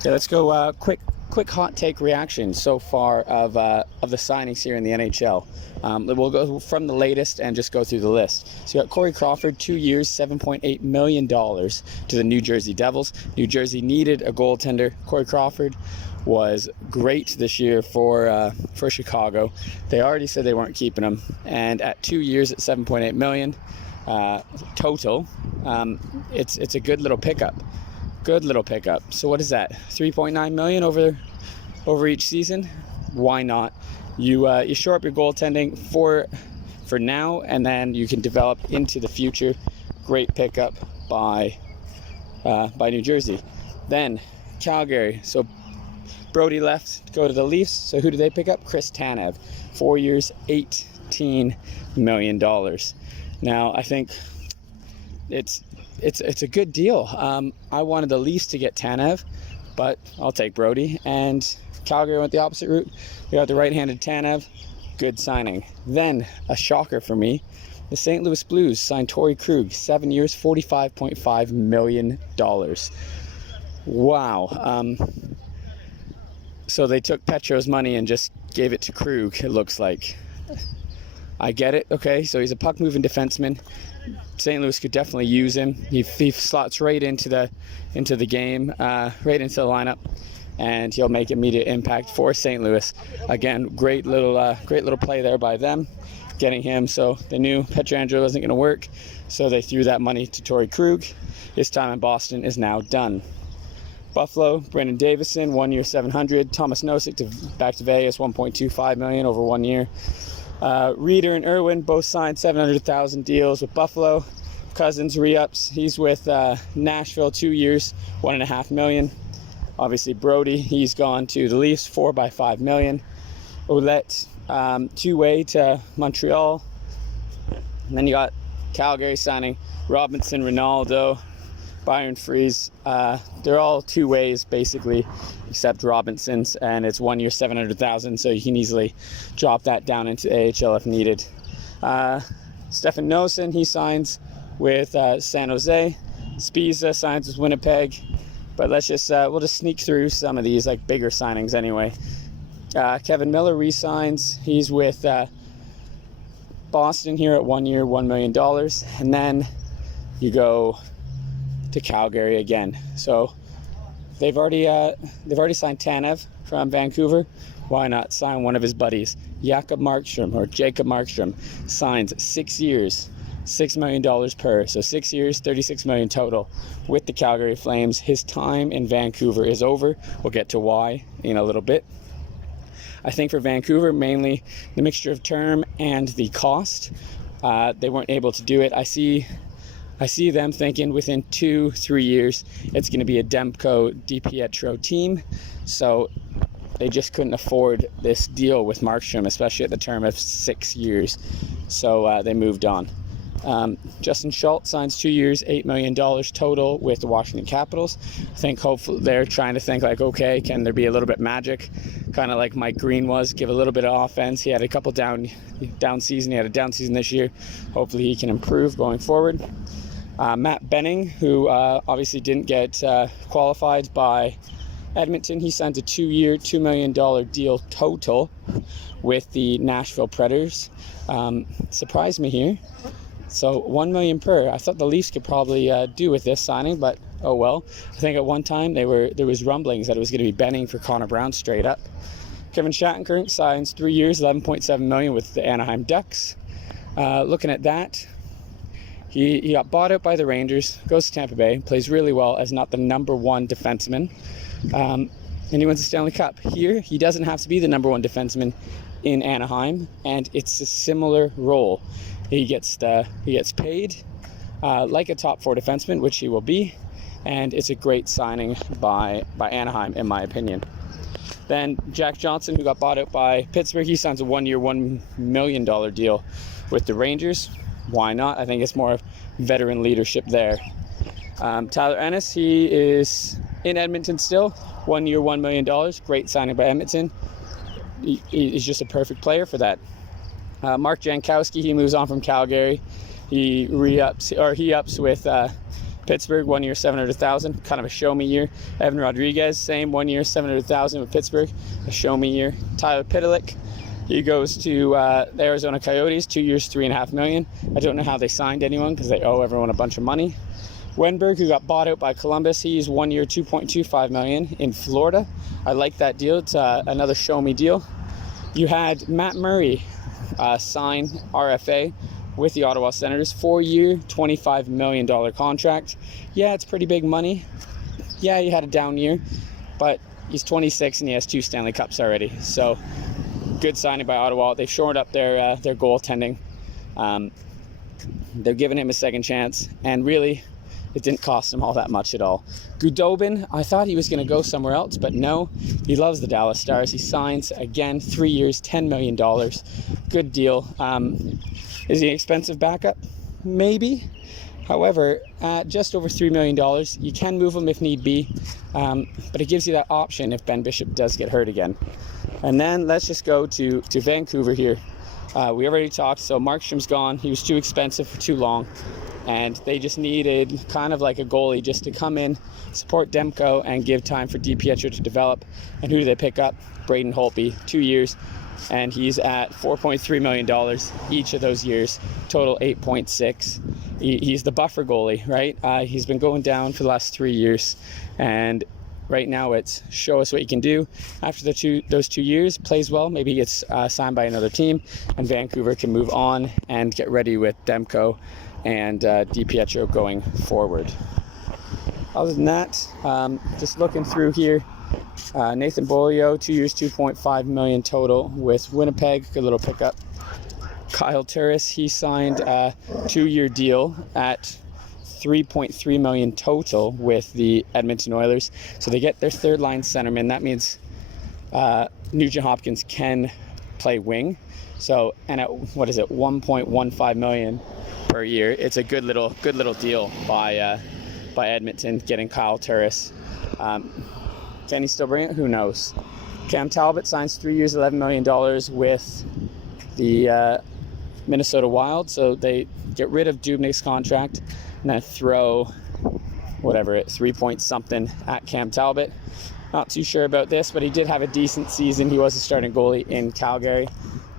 Okay, let's go quick hot take reaction so far of the signings here in the NHL. We'll go from the latest and just go through the list. So you got Corey Crawford, 2 years, $7.8 million to the New Jersey Devils. New Jersey needed a goaltender. Corey Crawford was great this year for Chicago. They already said they weren't keeping him, and at 2 years at $7.8 million total, it's a good little pickup. Good little pickup. So what is that? $3.9 million over each season? Why not? You shore up your goaltending for now, and then you can develop into the future. Great pickup by New Jersey. Then Calgary. So Brody left to go to the Leafs. So who do they pick up? Chris Tanev. 4 years, $18 million. Now I think it's a good deal. I wanted the Leafs to get Tanev, but I'll take Brody. And Calgary went the opposite route. We got the right-handed Tanev. Good signing. Then a shocker for me. The St. Louis Blues signed Torrey Krug, 7 years, $45.5 million. Wow. So they took Petro's money and just gave it to Krug, it looks like. I get it. Okay, so he's a puck-moving defenseman. St. Louis could definitely use him. He slots right into the game, right into the lineup, and he'll make immediate impact for St. Louis. Again, great little play there by them, getting him. So they knew Pietrangelo wasn't going to work, so they threw that money to Torrey Krug. His time in Boston is now done. Buffalo, Brendan Davison, 1 year, $700. Thomas Nosek back to Vegas, $1.25 million over 1 year. Reeder and Irwin both signed $700,000 deals with Buffalo. Cousins re-ups. He's with Nashville, 2 years, $1.5 million. Obviously Brody, he's gone to the Leafs, 4 by $5 million. Ouellette, two-way to Montreal. And then you got Calgary signing Robinson, Ronaldo, Byron Freeze. They're all two ways basically, except Robinson's, and it's 1 year, $700,000, so you can easily drop that down into AHL if needed. Stefan Noesen, he signs with San Jose. Spiza signs with Winnipeg. But we'll just sneak through some of these like bigger signings anyway. Kevin Miller re-signs. He's with Boston here at 1 year, $1 million, and then you go to Calgary again. So they've already signed Tanev from Vancouver. Why not sign one of his buddies? Jacob Markstrom signs 6 years, $6 million per. So 6 years, $36 million total with the Calgary Flames. His time in Vancouver is over. We'll get to why in a little bit. I think for Vancouver, mainly the mixture of term and the cost. They weren't able to do it. I see them thinking within 2-3 years it's going to be a Demko DiPietro team. So they just couldn't afford this deal with Markstrom, especially at the term of 6 years. So they moved on. Justin Schultz signs 2 years, $8 million total with the Washington Capitals. I think hopefully they're trying to think like, okay, can there be a little bit magic? Kind of like Mike Green was, give a little bit of offense. He had a couple down season. He had a down season this year. Hopefully he can improve going forward. Matt Benning, who obviously didn't get qualified by Edmonton, he signs a 2 year, $2 million deal total with the Nashville Predators. Surprised me here. So $1 million per. I thought the Leafs could probably do with this signing, but oh well. I think at one time there was rumblings that it was going to be Benning for Connor Brown straight up. Kevin Shattenkirk signs 3 years, $11.7 million with the Anaheim Ducks. Looking at that, he got bought out by the Rangers, goes to Tampa Bay, plays really well as not the number one defenseman, and he wins the Stanley Cup. Here, he doesn't have to be the number one defenseman in Anaheim, and it's a similar role. He gets paid like a top four defenseman, which he will be, and it's a great signing by Anaheim, in my opinion. Then Jack Johnson, who got bought out by Pittsburgh, he signs a 1 year, $1 million deal with the Rangers. Why not? I think it's more veteran leadership there. Tyler Ennis, he is in Edmonton still. 1 year, $1 million. Great signing by Edmonton. He's just a perfect player for that. Mark Jankowski, he moves on from Calgary. He ups with Pittsburgh, 1 year, $700,000, kind of a show me year. Evan Rodriguez, same, 1 year, $700,000 with Pittsburgh, a show me year. Tyler Pitlick, he goes to the Arizona Coyotes, 2 years, $3.5 million. I don't know how they signed anyone because they owe everyone a bunch of money. Wenberg, who got bought out by Columbus, he's 1 year, $2.25 million in Florida. I like that deal. It's another show me deal. You had Matt Murray sign RFA with the Ottawa Senators, 4 year, $25 million contract. Yeah, it's pretty big money. Yeah, he had a down year, but he's 26 and he has 2 Stanley Cups already. So good signing by Ottawa. They've shored up their goaltending. They're giving him a second chance, and really, it didn't cost him all that much at all. Gudobin, I thought he was going to go somewhere else, but no, he loves the Dallas Stars. He signs again, 3 years, $10 million. Good deal. Is he an expensive backup? Maybe. However, at just over $3 million, you can move him if need be, but it gives you that option if Ben Bishop does get hurt again. And then let's just go to Vancouver here. We already talked, so Markstrom's gone. He was too expensive for too long, and they just needed kind of like a goalie just to come in, support Demko, and give time for DiPietro to develop. And who do they pick up? Braden Holtby, 2 years, and he's at $4.3 million each of those years, total 8.6. He's the buffer goalie, right? He's been going down for the last 3 years, and right now it's show us what you can do. After those 2 years, plays well, maybe he gets signed by another team, and Vancouver can move on and get ready with Demko and DiPietro going forward. Other than that, just looking through here, Nathan Beaulieu, 2 years, $2.5 million total with Winnipeg, good little pickup. Kyle Turris, he signed a 2-year deal at $3.3 million total with the Edmonton Oilers. So they get their third line centerman. That means Nugent Hopkins can play wing. So, and at $1.15 million per year, it's a good little deal by Edmonton getting Kyle Turris. Can he still bring it? Who knows? Cam Talbot signs 3 years, $11 million with the Minnesota Wild. So they get rid of Dubnyk's contract and then throw 3 point something at Cam Talbot. Not too sure about this, but he did have a decent season. He was a starting goalie in Calgary.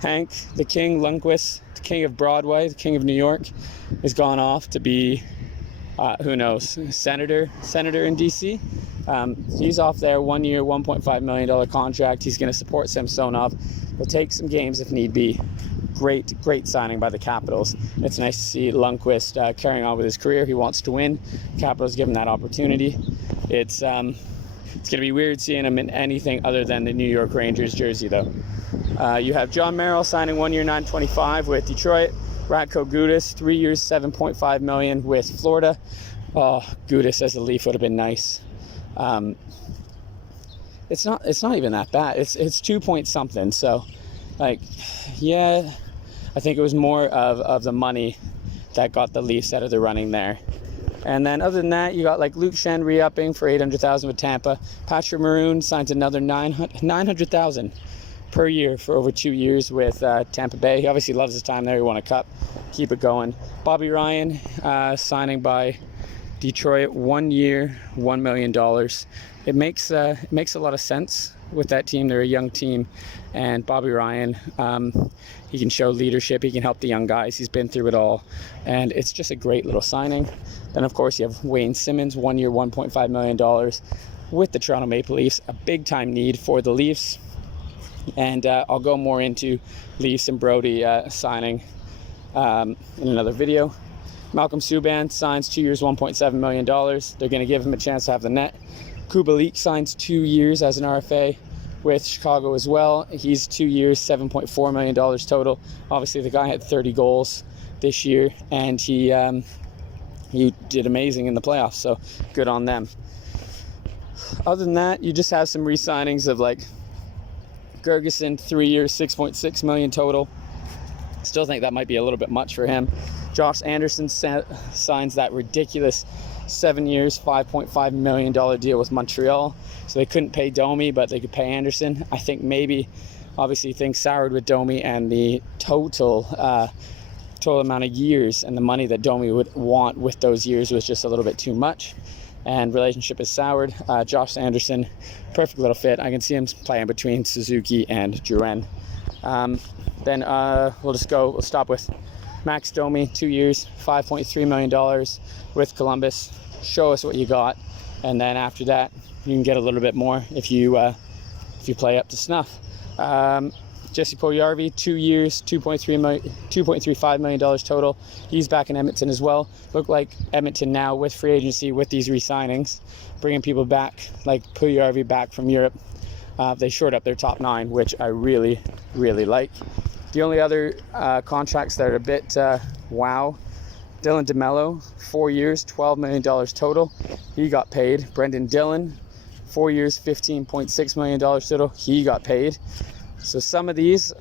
Hank, the King Lundqvist, the King of Broadway, the King of New York, has gone off to be, who knows, senator in DC. He's off there, 1 year, $1.5 million contract. He's going to support Samsonov. He'll take some games if need be. Great signing by the Capitals. It's nice to see Lundqvist carrying on with his career. He wants to win. Capitals give him that opportunity. It's going to be weird seeing him in anything other than the New York Rangers jersey, though. You have John Merrill signing 1 year, $925 with Detroit. Radko Gudas, 3 years, $7.5 million with Florida. Oh, Gudas as a Leaf would have been nice. It's not even that bad. It's 2 point something. So, yeah, I think it was more of the money that got the Leafs out of the running there. And then other than that, you got Luke Schenn re-upping for $800,000 with Tampa. Patrick Maroon signs another $900,000 per year for over 2 years with Tampa Bay. He obviously loves his time there. He won a cup. Keep it going. Bobby Ryan signing by Detroit, 1 year, $1 million. It makes a lot of sense with that team. They're a young team, and Bobby Ryan, he can show leadership. He can help the young guys. He's been through it all, and it's just a great little signing. Then, of course, you have Wayne Simmons, 1 year, $1.5 million with the Toronto Maple Leafs. A big-time need for the Leafs, and I'll go more into Leafs and Brody signing in another video. Malcolm Subban signs 2 years, $1.7 million. They're going to give him a chance to have the net. Kubalik signs 2 years as an RFA with Chicago as well. He's 2 years, $7.4 million total. Obviously, the guy had 30 goals this year, and he did amazing in the playoffs, so good on them. Other than that, you just have some re-signings of Gergeson, 3 years, $6.6 million total. Still think that might be a little bit much for him. Josh Anderson signs that ridiculous 7 years, $5.5 million deal with Montreal. So they couldn't pay Domi, but they could pay Anderson. I think maybe, obviously, things soured with Domi, and the total total amount of years and the money that Domi would want with those years was just a little bit too much, and relationship is soured. Josh Anderson, perfect little fit. I can see him playing between Suzuki and Duren. Then we'll stop with Max Domi, 2 years, $5.3 million with Columbus. Show us what you got, and then after that you can get a little bit more if you play up to snuff. Jesse Puljujarvi, 2 years, $2.35 million total. He's back in Edmonton as well. Look like Edmonton now with free agency, with these re-signings, bringing people back like Puljujarvi back from Europe. They shored up their top 9, which I really, really like. The only other contracts that are a bit wow, Dylan DeMello, 4 years, $12 million total. He got paid. Brendan Dillon, 4 years, $15.6 million total. He got paid. So some of these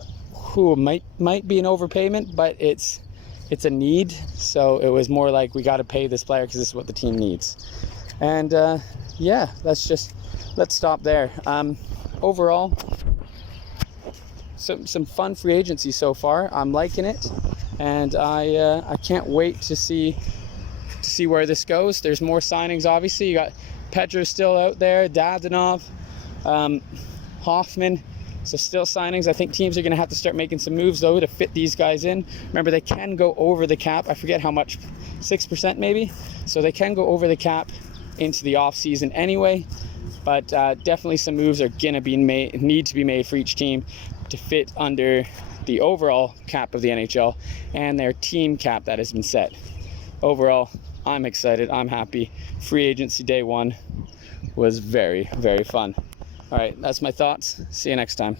might be an overpayment, but it's a need. So it was more like, we got to pay this player because this is what the team needs. And yeah, let's stop there. Overall, some fun free agency so far. I'm liking it, and I can't wait to see where this goes. There's more signings, obviously. You got Petra still out there, Dadonov, Hoffman. So still signings. I think teams are going to have to start making some moves, though, to fit these guys in. Remember, they can go over the cap. I forget how much, 6% maybe? So they can go over the cap into the off-season anyway. But definitely some moves are going to need to be made for each team to fit under the overall cap of the NHL and their team cap that has been set. Overall, I'm excited. I'm happy. Free agency day 1 was very, very fun. All right, that's my thoughts. See you next time.